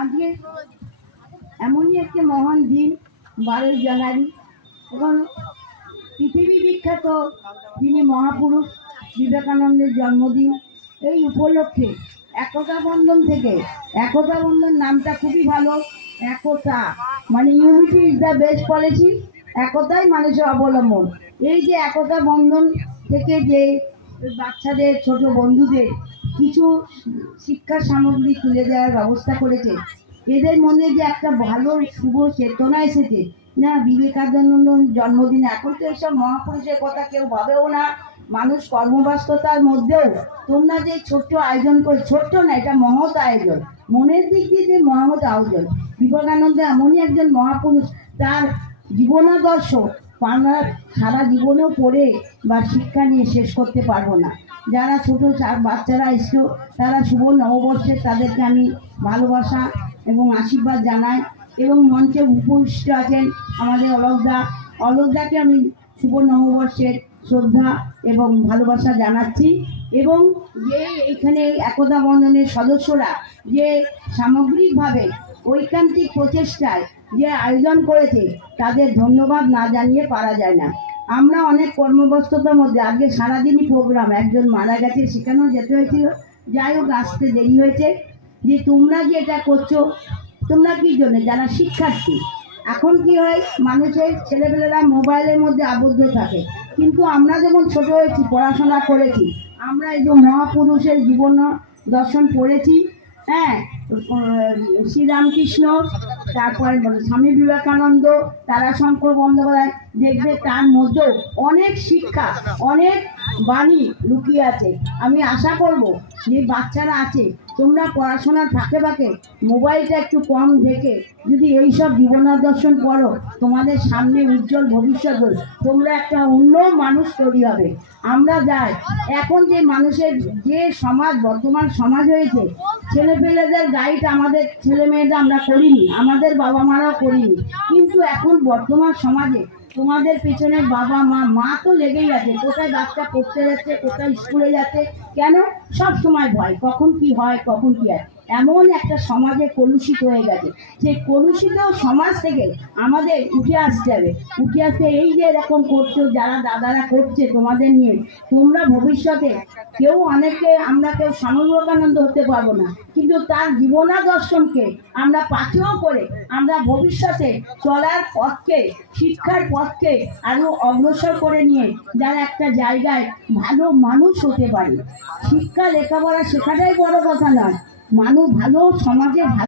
আজকে এমনই একটি মহান দিন 12 জানুয়ারি এবং পৃথিবী বিখ্যাত যিনি মহাপুরুষ বিবেকানন্দের জন্মদিন। এই উপলক্ষে একতা বন্ধন থেকে, একতা বন্ধন নামটা খুবই ভালো। একতা মানে unity is the best policy, একতাই মানুষের অবলম্বন। এই যে একতা বন্ধন থেকে যে বাচ্চাদের, ছোট বন্ধুদের কিছু শিক্ষা সামগ্রী তুলে দেওয়ার ব্যবস্থা করেছে, এদের মধ্যে যে একটা ভালো শুভ চেতনা এসেছে না, বিবেকানন্দ জন্মদিনে। এখন তো এইসব মহাপুরুষের কথা কেউ ভাবেও না, মানুষ কর্মব্যস্ততার মধ্যেও তোমরা যে ছোট্ট আয়োজন করে, ছোট্ট না, এটা মহৎ আয়োজন, মনের দিক দিয়ে যে মহৎ আয়োজন। বিবেকানন্দ এমনই একজন মহাপুরুষ, তার জীবনাদর্শ আমরা সারা জীবনেও পড়ে বা শিক্ষা নিয়ে শেষ করতে পারবো না। যারা ছোট বাচ্চারা এসছো, তারা শুভ নববর্ষের তাদেরকে আমি ভালোবাসা এবং আশীর্বাদ জানাই। এবং মঞ্চে উপস্থিত আছেন আমাদের অলকদাকে আমি শুভ নববর্ষের শ্রদ্ধা এবং ভালোবাসা জানাচ্ছি। এবং যে এখানে একতা বন্ধনের সদস্যরা যে সামগ্রিকভাবে ঐকান্তিক প্রচেষ্টায় যে আয়োজন করেছে, তাদের ধন্যবাদ না জানিয়ে পারা যায় না। আমরা অনেক কর্মব্যস্ততার মধ্যে, আজকে সারাদিনই প্রোগ্রাম, একজন মারা গেছে, সেখানেও যেতে হয়েছিল। যাই হোক, আসতে দেরি হয়েছে। যে তোমরা যে এটা করছো, তোমরা কি জন্য, যারা শিক্ষার্থী, এখন কি হয়, মানুষের ছেলেপেলেরা মোবাইলের মধ্যে আবদ্ধ থাকে, কিন্তু আমরা যেমন ছোট হয়েছি, পড়াশোনা করেছি, আমরা এই যে মহাপুরুষের জীবন দর্শন পড়েছি, হ্যাঁ, শ্রীরামকৃষ্ণ, তারপর স্বামী বিবেকানন্দ, তারাশঙ্কর বন্দ্যোপাধ্যায়, দেখবে তার মধ্যেও অনেক শিক্ষা, অনেক বাণী লুকিয়ে আছে। আমি আশা করব যে বাচ্চারা আছে, তোমরা পড়াশোনার ফাঁকে ফাঁকে মোবাইলটা একটু কম দেখে যদি এইসব জীবনাদর্শন পড়ো, তোমাদের সামনে উজ্জ্বল ভবিষ্যৎ, তোমরা একটা অন্য মানুষ তৈরি হবে। আমরা যাই এখন যে মানুষের যে সমাজ, বর্তমান সমাজ হয়েছে, ছেলেপেলেদের গাইড আমাদের ছেলে মেয়েরা আমরা করিনি, আমাদের বাবা মারাও করিনি, কিন্তু এখন বর্তমান সমাজে তোমাদের পেছনে বাবা মা তো লেগেই আছে। কোথায় বাচ্চা পড়তে যাচ্ছে, কোথায় স্কুলে যাচ্ছে, কেন? সব সময় ভয়, কখন কি হয়, কখন কি হয়। এমন একটা সমাজে কলুষিত হয়ে গেছে, সেই কলুষিত সমাজ থেকে আমাদের উঠে আসতে হবে। উঠে আসতে এই যে এরকম করছো, যারা দাদারা করছে তোমাদের নিয়ে, তোমরা ভবিষ্যতে কেউ, অনেকে আমরা কেউ স্বামী বিবেকানন্দ হতে পারবো না, কিন্তু তার জীবনাদর্শনকে আমরা পাথেয় করে আমরা ভবিষ্যতে চলার পথকে, শিক্ষার পথকে আরো অগ্রসর করে নিয়ে যারা একটা জায়গায় ভালো মানুষ হতে পারে। শিক্ষা লেখাপড়া শেখাটাই বড় কথা নয়, মানুষ ভালো সমাজে